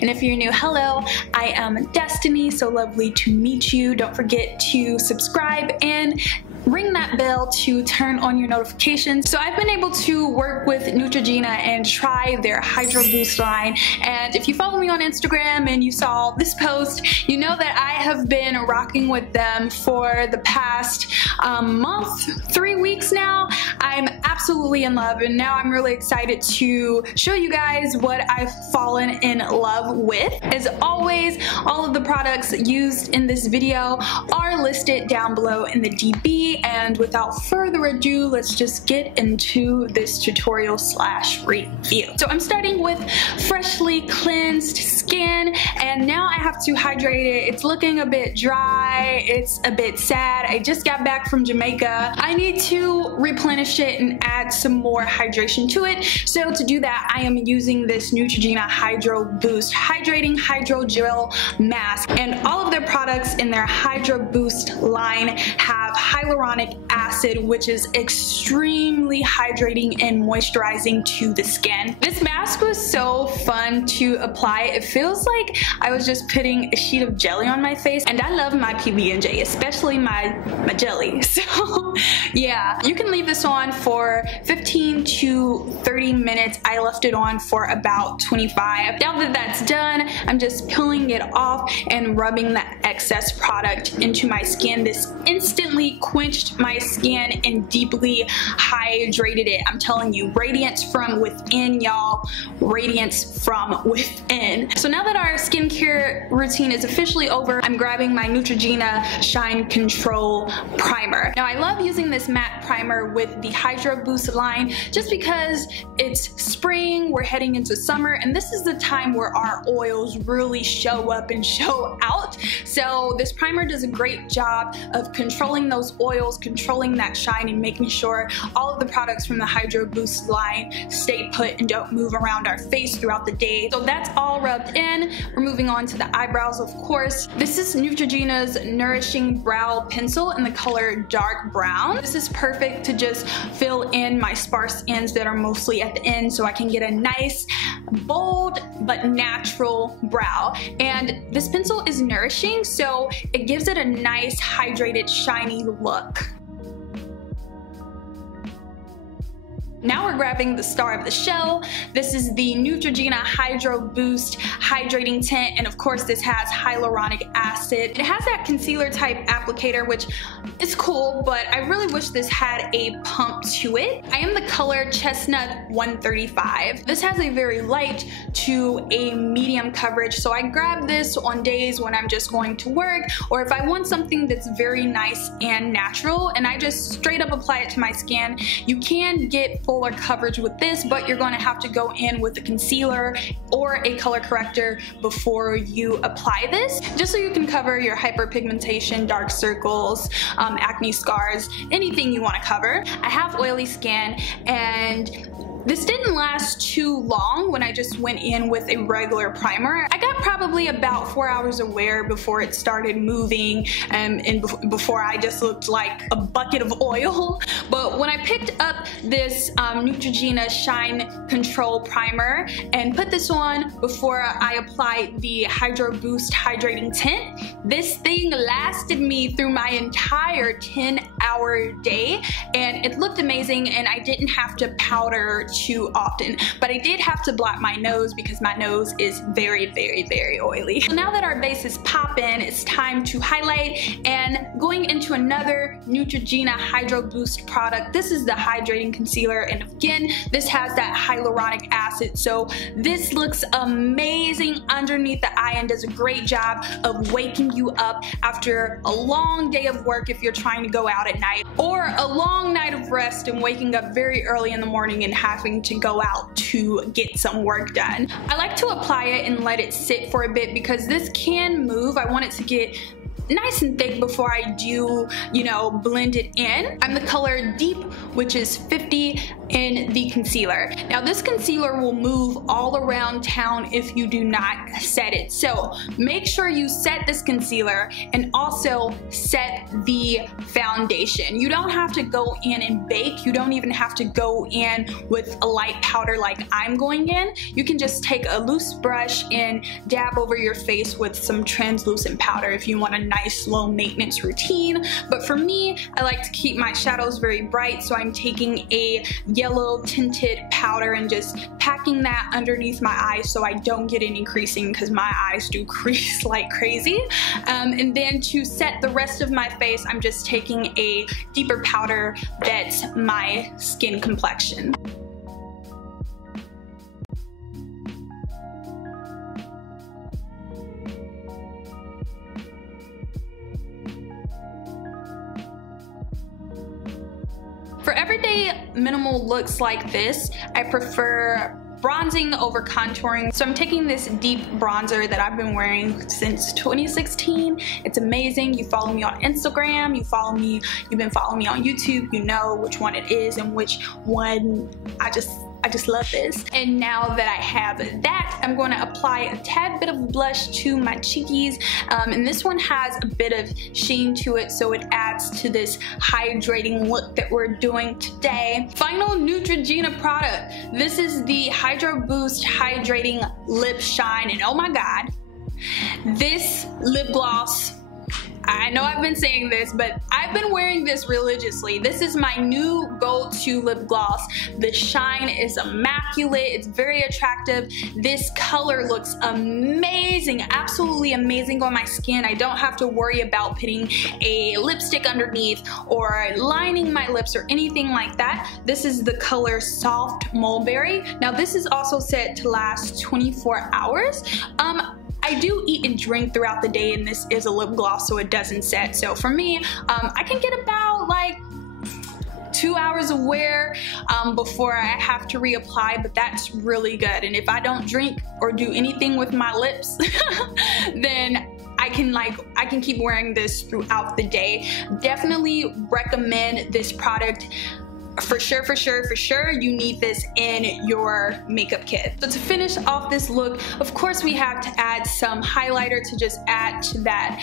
And if you're new, hello, I am Destiny, so lovely to meet you. Don't forget to subscribe and ring that bell to turn on your notifications. So I've been able to work with Neutrogena and try their Hydro Boost line, and if you follow me on Instagram and you saw this post, you know that I have been rocking with them for the past month, 3 weeks now. I'm absolutely in love, and now I'm really excited to show you guys what I've fallen in love with. As always, all of the products used in this video are listed down below in the DB. And without further ado, let's just get into this tutorial slash review. So I'm starting with freshly cleansed skin, and now I have to hydrate it. It's looking a bit dry, it's a bit sad. I just got back from Jamaica. I need to replenish it and add some more hydration to it. So to do that, I am using this Neutrogena Hydro Boost Hydrating Hydro Gel Mask, and all of their products in their Hydro Boost line have hyaluronic acid, which is extremely hydrating and moisturizing to the skin. This mask was so fun to apply. It feels like I was just putting a sheet of jelly on my face, and I love my PB&J, especially my jelly. So yeah, you can leave this on for 15 to 30 minutes. I left it on for about 25. Now that that's done, I'm just peeling it off and rubbing the excess product into my skin. This instantly quenched my skin and deeply hydrated it. I'm telling you, radiance from within, y'all. Radiance from within. So now that our skincare routine is officially over, I'm grabbing my Neutrogena Shine Control Primer. Now I love using this matte primer with the Hydro Boost line just because it's spring, we're heading into summer, and this is the time where our oils really show up and show out. So this primer does a great job of controlling those oils, controlling that shine, and making sure all of the products from the Hydro Boost line stay put and don't move around our face throughout the day. So that's all rubbed in. We're moving on to the eyebrows, of course. This is Neutrogena's Nourishing Brow Pencil in the color Dark Brown. This is perfect to just fill in my sparse ends that are mostly at the end, so I can get a nice, bold, but natural brow. And this pencil is nourishing, so it gives it a nice, hydrated, shiny look. Now we're grabbing the star of the show. This is the Neutrogena Hydro Boost Hydrating Tint, and of course this has hyaluronic acid. It has that concealer type applicator, which is cool, but I really wish this had a pump to it. I am the color Chesnut 135. This has a very light to a medium coverage, so I grab this on days when I'm just going to work, or if I want something that's very nice and natural, and I just straight up apply it to my skin. You can get fuller coverage with this, but you're going to have to go in with a concealer or a color corrector before you apply this, just so you can cover your hyperpigmentation, dark circles, acne scars, anything you want to cover. I have oily skin, and this didn't last too long when I just went in with a regular primer. I got probably about 4 hours of wear before it started moving, and before I just looked like a bucket of oil. But when I picked up this Neutrogena Shine Control Primer and put this on before I applied the Hydro Boost Hydrating Tint, this thing lasted me through my entire 10-hour day, and it looked amazing, and I didn't have to powder too often, but I did have to block my nose because my nose is very, very, very oily. So now that our base is popping, it's time to highlight, and going into another Neutrogena Hydro Boost product. This is the hydrating concealer, and again, this has that hyaluronic acid, so this looks amazing underneath the eye and does a great job of waking you up after a long day of work if you're trying to go out at night, or a long night of rest and waking up very early in the morning and having to go out to get some work done. I like to apply it and let it sit for a bit because this can move. I want it to get nice and thick before I do, you know, blend it in. I'm the color Deep, which is 50. in the concealer. Now this concealer will move all around town if you do not set it. So make sure you set this concealer and also set the foundation. You don't have to go in and bake. You don't even have to go in with a light powder like I'm going in. You can just take a loose brush and dab over your face with some translucent powder if you want a nice low maintenance routine. But for me, I like to keep my shadows very bright, so I'm taking a yellow tinted powder and just packing that underneath my eyes so I don't get any creasing, because my eyes do crease like crazy. And then to set the rest of my face, I'm just taking a deeper powder that's my skin complexion. For everyday minimal looks like this, I prefer bronzing over contouring. So I'm taking this deep bronzer that I've been wearing since 2016. It's amazing. You follow me on Instagram, you've been following me on YouTube, you know which one it is and which one I just love this. And now that I have that, I'm going to apply a tad bit of blush to my cheekies. And this one has a bit of sheen to it, so it adds to this hydrating look that we're doing today. Final Neutrogena product. This is the Hydro Boost Hydrating Lip Shine, and oh my god, this lip gloss, I know I've been saying this, but I've been wearing this religiously. This is my new go-to lip gloss. The shine is immaculate. It's very attractive. This color looks amazing, absolutely amazing on my skin. I don't have to worry about putting a lipstick underneath or lining my lips or anything like that. This is the color Soft Mulberry. Now this is also set to last 24 hours. I do eat and drink throughout the day, and this is a lip gloss, so it doesn't set. So for me, I can get about like 2 hours of wear before I have to reapply, but that's really good. And if I don't drink or do anything with my lips, then I can keep wearing this throughout the day. Definitely recommend this product. For sure, you need this in your makeup kit. So to finish off this look, of course we have to add some highlighter to just add to that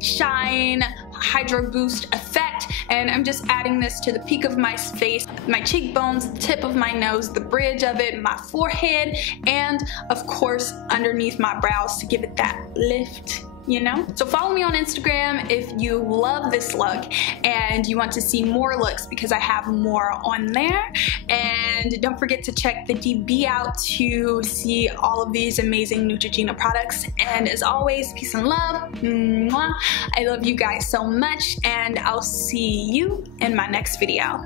shine, Hydro Boost effect. And I'm just adding this to the peak of my face, my cheekbones, the tip of my nose, the bridge of it, my forehead, and of course underneath my brows to give it that lift, you know? So follow me on Instagram if you love this look and you want to see more looks, because I have more on there. And don't forget to check the DB out to see all of these amazing Neutrogena products. And as always, peace and love. Mwah. I love you guys so much, and I'll see you in my next video.